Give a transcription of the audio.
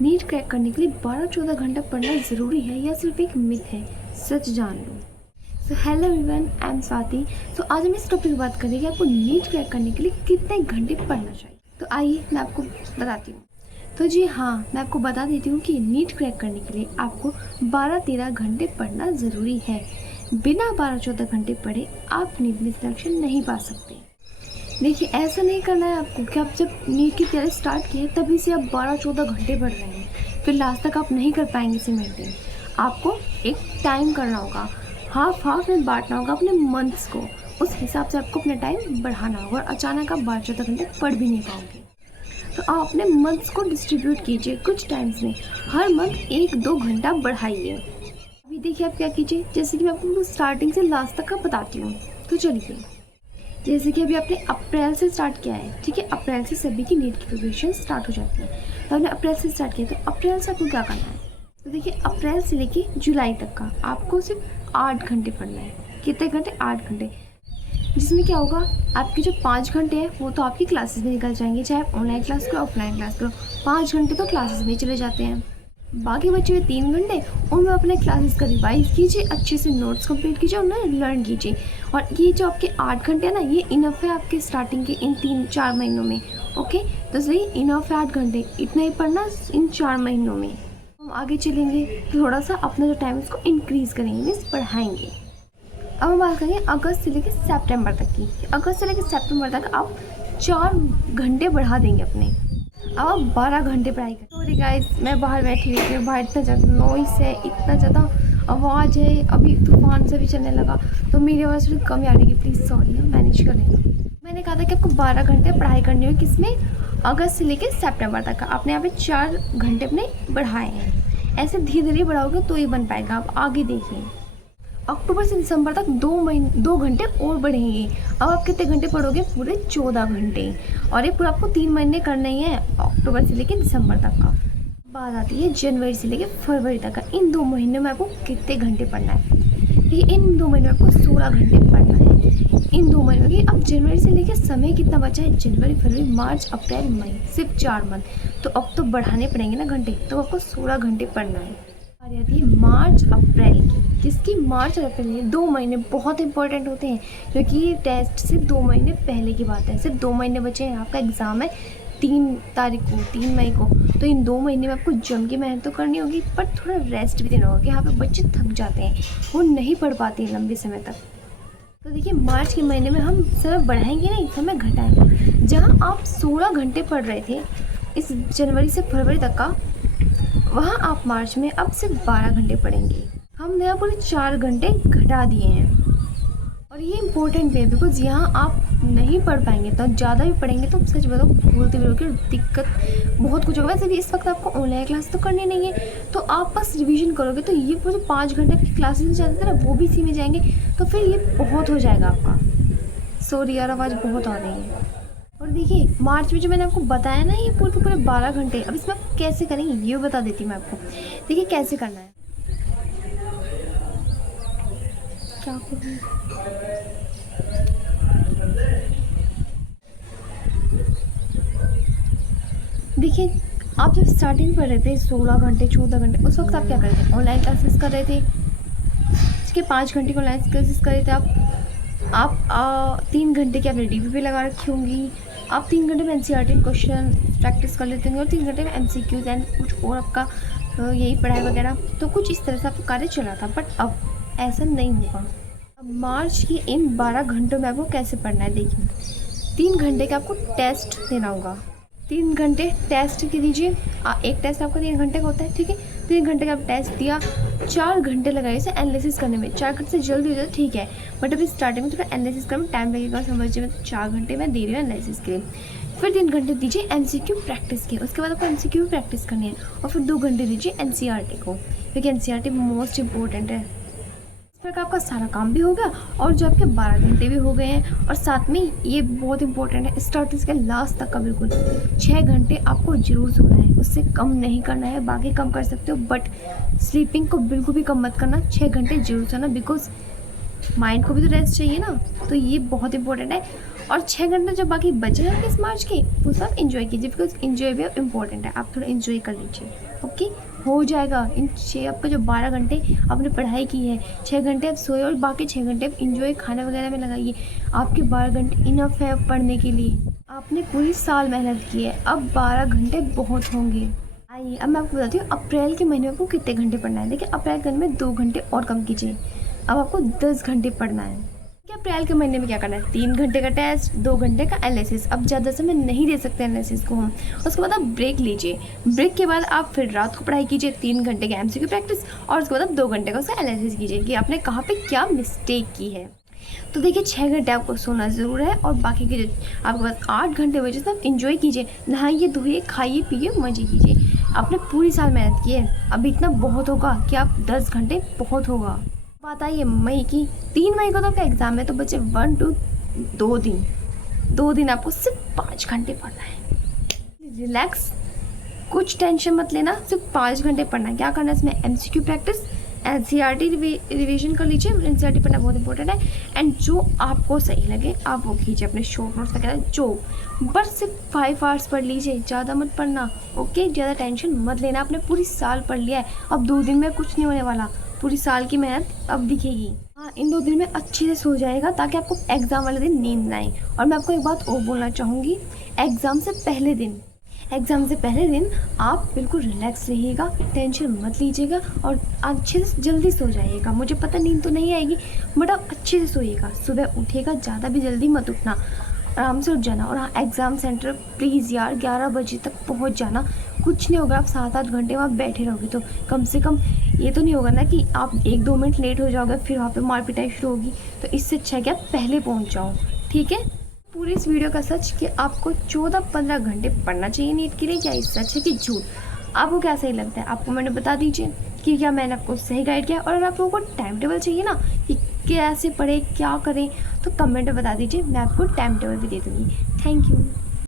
NEET crack करने के लिए 12-14 घंटा पढ़ना ज़रूरी है या सिर्फ एक मिथ है? सच जान लो। So hello everyone, I am Swati. तो आज हम इस टॉपिक की बात करेंगे आपको नीट क्रैक करने के लिए कितने घंटे पढ़ना चाहिए। तो आइए मैं आपको बताती हूँ। तो जी हाँ, मैं आपको बता देती हूँ कि नीट क्रैक करने के लिए आपको 12-13 घंटे पढ़ना ज़रूरी है। बिना 12-14 घंटे पढ़े आप नीट में सिलेक्शन नहीं पा सकते। देखिए, ऐसा नहीं करना है आपको कि आप जब नीट की तैयारी स्टार्ट की है तभी से आप 12-14 घंटे पढ़ रहे हैं, फिर लास्ट तक आप नहीं कर पाएंगे इसे मेंटेन। आपको एक टाइम करना होगा, हाफ में बांटना होगा अपने मंथ्स को। उस हिसाब से आपको अपना टाइम बढ़ाना होगा और अचानक आप 12-14 घंटे पढ़ भी नहीं पाओगे। तो आप अपने मंथ्स को डिस्ट्रीब्यूट कीजिए कुछ टाइम्स में, हर मंथ 1-2 घंटा बढ़ाइए। अभी देखिए आप क्या कीजिए, जैसे कि मैं आपको स्टार्टिंग से लास्ट तक का बताती हूँ। तो चलिए, जैसे कि अभी आपने अप्रैल से स्टार्ट किया है, ठीक है। अप्रैल से सभी की नीट की प्रिपरेशन स्टार्ट हो जाती है। तो आपने अप्रैल से स्टार्ट किया, तो अप्रैल से आपको क्या करना है? तो देखिए, अप्रैल से लेके जुलाई तक का आपको सिर्फ 8 घंटे पढ़ना है। कितने घंटे? 8 घंटे। जिसमें क्या होगा, आपके जो 5 घंटे हैं वो तो आपकी क्लासेस में निकल जाएंगे, चाहे आप ऑनलाइन क्लास करो ऑफलाइन क्लास करो। 5 घंटे तो क्लासेस में चले जाते हैं। बाकी बचे हुए 3 घंटे उनमें अपने क्लासेस का रिवाइज कीजिए, अच्छे से नोट्स कंप्लीट कीजिए, उन्हें लर्न कीजिए। और ये जो आपके 8 घंटे है ना, ये इनफ है आपके स्टार्टिंग के इन 3-4 महीनों में। ओके, तो सही इनफ है 8 घंटे, इतना ही पढ़ना इन 4 महीनों में। हम आगे चलेंगे तो थोड़ा सा अपना जो टाइम है उसको इंक्रीज़ करेंगे, मीन्स बढ़ाएंगे। अब हम बात करेंगे अगस्त से लेकर सितंबर तक की। अगस्त से लेकर सितंबर तक आप 4 घंटे बढ़ा देंगे अपने। अब आप 12 घंटे पढ़ाई करें। सॉरी गाइस, मैं बाहर बैठी हुई थी, बाहर इतना ज़्यादा नॉइस है, इतना ज़्यादा आवाज़ है, अभी तूफान से भी चलने लगा, तो मेरी आवाज़ थोड़ी कम आ रही है, प्लीज़ सॉरी, हम मैनेज कर लेंगे। मैंने कहा था कि आपको 12 घंटे पढ़ाई करनी हो, किसमें? अगस्त से लेकर सितंबर तक का। आपने यहाँ पे 4 घंटे अपने बढ़ाए हैं। ऐसे धीरे धीरे बढ़ाओगे तो ये बन पाएगा। आप आगे देखिए, अक्टूबर से दिसंबर तक 2 घंटे और बढ़ेंगे। अब आप कितने घंटे पढ़ोगे? पूरे 14 घंटे। और ये पूरा आपको 3 महीने करना ही है, अक्टूबर से लेकर दिसंबर तक का। बात आती है जनवरी से लेकर फरवरी तक का। इन 2 महीनों में आपको कितने घंटे पढ़ना है? ये इन 2 महीनों में आपको 16 घंटे पढ़ना है। इन 2 महीनों की अब जनवरी से लेकर समय कितना बचा है? जनवरी, फरवरी, मार्च, अप्रैल, मई, सिर्फ 4 मंथ। तो अब तो बढ़ाने पड़ेंगे ना घंटे, तो आपको 16 घंटे पढ़ना है। बारी आती है मार्च अप्रैल की। किसकी? मार्च और अप्रैल की 2 महीने बहुत इंपॉर्टेंट होते हैं, क्योंकि टेस्ट से 2 महीने पहले की बात है। सिर्फ 2 महीने बचे हैं, आपका एग्ज़ाम है 3 तारीख को, 3 मई को। तो इन 2 महीने में आपको जम के मेहनत तो करनी होगी, पर थोड़ा रेस्ट भी देना होगा। यहाँ पे बच्चे थक जाते हैं, वो नहीं पढ़ पाते हैं लंबे समय तक। तो देखिए, मार्च के महीने में हम समय बढ़ाएंगे नहीं, समय घटाएंगे। जहाँ आप 16 घंटे पढ़ रहे थे इस जनवरी से फरवरी तक का, वहाँ आप मार्च में अब सिर्फ 12 घंटे पढ़ेंगे। हमने यहाँ पूरे 4 घंटे घटा दिए हैं। और ये इम्पोर्टेंट है, बिकॉज यहाँ आप नहीं पढ़ पाएंगे, तो ज़्यादा भी पढ़ेंगे तो सच बताओ भूलते भी रहोगे, दिक्कत बहुत कुछ होगा। वैसे भी इस वक्त आपको ऑनलाइन क्लास तो करनी नहीं है, तो आप बस रिवीजन करोगे तो ये पूरे 5 घंटे की क्लासेस में जाते थे ना, वो भी इसी में जाएंगे, तो फिर ये बहुत हो जाएगा आपका। सॉरी यार, आवाज़ बहुत आ रही है। और देखिए, मार्च में जो मैंने आपको बताया ना, ये पूरे के पूरे 12 घंटे। अब इसमें आप कैसे करेंगे ये बता देती हूँ मैं आपको। देखिए कैसे करना है। क्या करूँ? देखिए, आप जब स्टार्टिंग पढ़ रहे थे 16 घंटे 14 घंटे, उस वक्त आप क्या कर रहे थे? ऑनलाइन क्लासेस कर रहे थे। इसके 5 घंटे की ऑनलाइन क्लासेस कर रहे थे आप 3 घंटे की आपने DPP लगा रखी होंगी। आप 3 घंटे में NCERT क्वेश्चन प्रैक्टिस कर लेते होंगे, और 3 घंटे में MCQs एंड कुछ और आपका यही पढ़ाई वगैरह। तो कुछ इस तरह से आपका कार्य चला था, बट अब ऐसा नहीं होगा। अब मार्च की इन 12 घंटों में आपको कैसे पढ़ना है? देखिए, 3 घंटे का आपको टेस्ट देना होगा। 3 घंटे टेस्ट के दीजिए। एक टेस्ट आपका 3 घंटे का होता है, ठीक है। 3 घंटे का आप टेस्ट दिया, 4 घंटे लगाइए इसे एनालिसिस करने में। 4 घंटे से जल्दी हो जाए ठीक है, बट अभी स्टार्टिंग में थोड़ा एनालिसिस करने में टाइम लगेगा, समझिए। मैं 4 घंटे मैं दे रही हूँ एनालिसिस के लिए। फिर 3 घंटे दीजिए MCQ प्रैक्टिस के, उसके बाद आपको MCQ प्रैक्टिस करनी है। और फिर 2 घंटे दीजिए NCERT को, क्योंकि NCERT मोस्ट इंपॉर्टेंट है। इस प्रकार आपका सारा काम भी हो गया, और जो आपके 12 घंटे भी हो गए हैं। और साथ में ये बहुत इंपॉर्टेंट है, स्टार्टिंग से लास्ट तक का बिल्कुल 6 घंटे आपको जरूर सोना है, उससे कम नहीं करना है। बाकी कम कर सकते हो, बट स्लीपिंग को बिल्कुल भी कम मत करना। 6 घंटे जरूर सोना, बिकॉज माइंड को भी तो रेस्ट चाहिए ना, तो ये बहुत इंपॉर्टेंट है। और 6 घंटे जो बाकी बचे हैं इस मार्च के वो सब इन्जॉय कीजिए, बिकॉज इन्जॉय भी इम्पोर्टेंट है। आप थोड़ा इन्जॉय कर लीजिए। ओके, हो जाएगा। इन 6 आपके जो 12 घंटे आपने पढ़ाई की है, 6 घंटे आप सोए और बाकी 6 घंटे आप इन्जॉय खाने वगैरह में लगाइए। आपके 12 घंटे इनफ है पढ़ने के लिए। आपने पूरी साल मेहनत की है, अब 12 घंटे बहुत होंगे। आइए अब मैं आपको बताती हूँ अप्रैल के महीने में आपको कितने घंटे पढ़ना है। देखिए अप्रैल के महीने में 2 घंटे और कम कीजिए, अब आपको 10 घंटे पढ़ना है। कि अप्रैल के महीने में क्या करना है, 3 घंटे का टेस्ट, 2 घंटे का एनालिसिस। अब ज़्यादा समय नहीं दे सकते एनालिसिस को हम, उसके बाद आप ब्रेक लीजिए। ब्रेक के बाद आप फिर रात को पढ़ाई कीजिए, 3 घंटे की एमसीक्यू प्रैक्टिस, और उसके बाद आप 2 घंटे का उसका एनालिसिस कीजिए कि आपने कहाँ पे क्या मिस्टेक की है। तो देखिए 6 घंटे आपको सोना ज़रूर है, और बाकी के जो आपके पास 8 घंटे बचे तो आप इन्जॉय कीजिए, नहाइए धोइए खाइए पिए मजे कीजिए। आपने पूरी साल मेहनत की है, अब इतना बहुत होगा कि आप 10 घंटे बहुत होगा। बात आई है मई की, 3 मई को तो आपका एग्ज़ाम है, तो बचे 1 to 2 दिन आपको सिर्फ 5 घंटे पढ़ना है। रिलैक्स, कुछ टेंशन मत लेना, सिर्फ 5 घंटे पढ़ना है। क्या करना है इसमें, एमसीक्यू प्रैक्टिस, एनसीईआरटी रिवीजन कर लीजिए। एनसीईआरटी पढ़ना बहुत इंपॉर्टेंट है, एंड जो आपको सही लगे आप वो कीजिए, अपने शॉर्ट नोट्स वगैरह जो, बस सिर्फ 5 आवर्स पढ़ लीजिए, ज़्यादा मत पढ़ना। ओके, ज़्यादा टेंशन मत लेना, आपने पूरी साल पढ़ लिया है, अब 2 दिन में कुछ नहीं होने वाला, पूरी साल की मेहनत अब दिखेगी। हाँ, इन 2 दिन में अच्छे से सो जाएगा ताकि आपको एग्ज़ाम वाले दिन नींद ना आए। और मैं आपको एक बात और बोलना चाहूँगी, एग्ज़ाम से पहले दिन आप बिल्कुल रिलैक्स रहिएगा, टेंशन मत लीजिएगा और अच्छे से जल्दी सो जाइएगा। मुझे पता नींद तो नहीं आएगी, बट आप अच्छे से सोइएगा। सुबह उठिएगा, ज़्यादा भी जल्दी मत उठना, आराम से उठ जाना। और हाँ, एग्ज़ाम सेंटर प्लीज़ यार 11 बजे तक पहुंच जाना। कुछ नहीं होगा, आप 7-8 घंटे वहाँ बैठे रहोगे तो कम से कम ये तो नहीं होगा ना कि आप 1-2 मिनट लेट हो जाओगे फिर वहाँ पे मार पिटाई शुरू होगी। तो इससे अच्छा है कि आप पहले पहुँच जाओ, ठीक है। पूरी इस वीडियो का सच कि आपको 14-15 घंटे पढ़ना चाहिए नीट के लिए, क्या ये सच है कि झूठ, आपको क्या सही लगता है, आपको मैंने बता दीजिए कि क्या मैंने आपको सही गाइड किया। और अगर आप लोगों को टाइम टेबल चाहिए ना कि कैसे पढ़े क्या करें, तो कमेंट में बता दीजिए, मैं आपको टाइम टेबल भी दे दूँगी। Thank you.